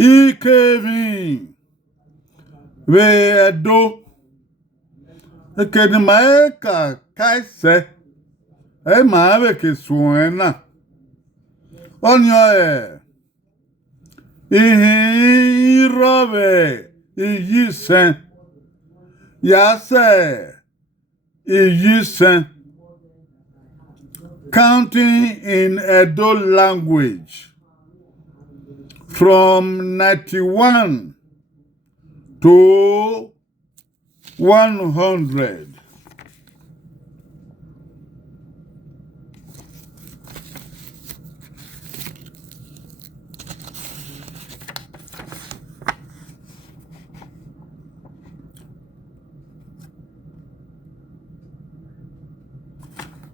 Ikemwin we edo Ekedemaeka kaise ma ke suena onyo robe iyisen yase iyisen counting in Edo language from 91 to 100.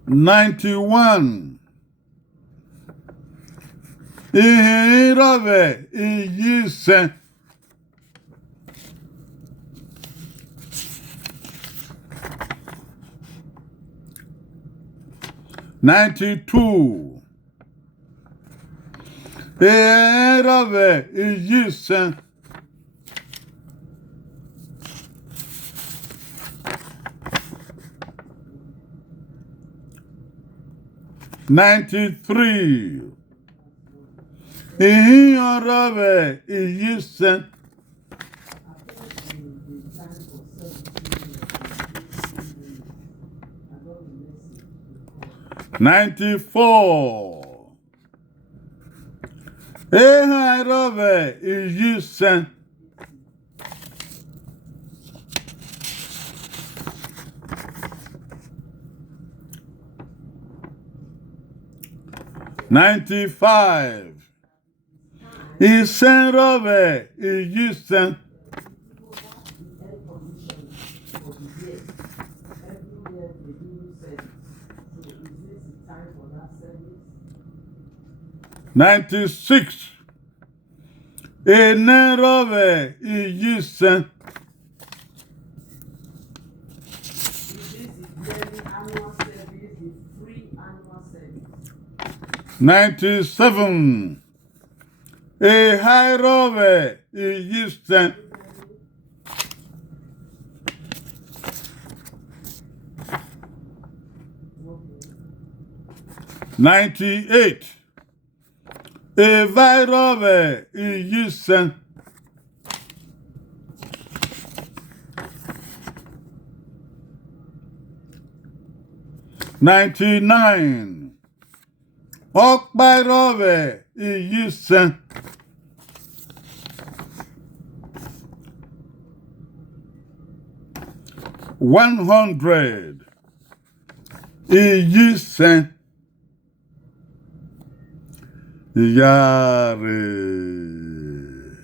'91. Ihirove iyise. '92. Ihirove iyise. '93. Ihirove iyise. '94. Ihirove iyise. '95. Isenrove iyise. '96. Enerove iyise. '97. Ehirove iyise. '98. Evirove iyise. '99. Okpairove iyise. '100. Iyise. Yare.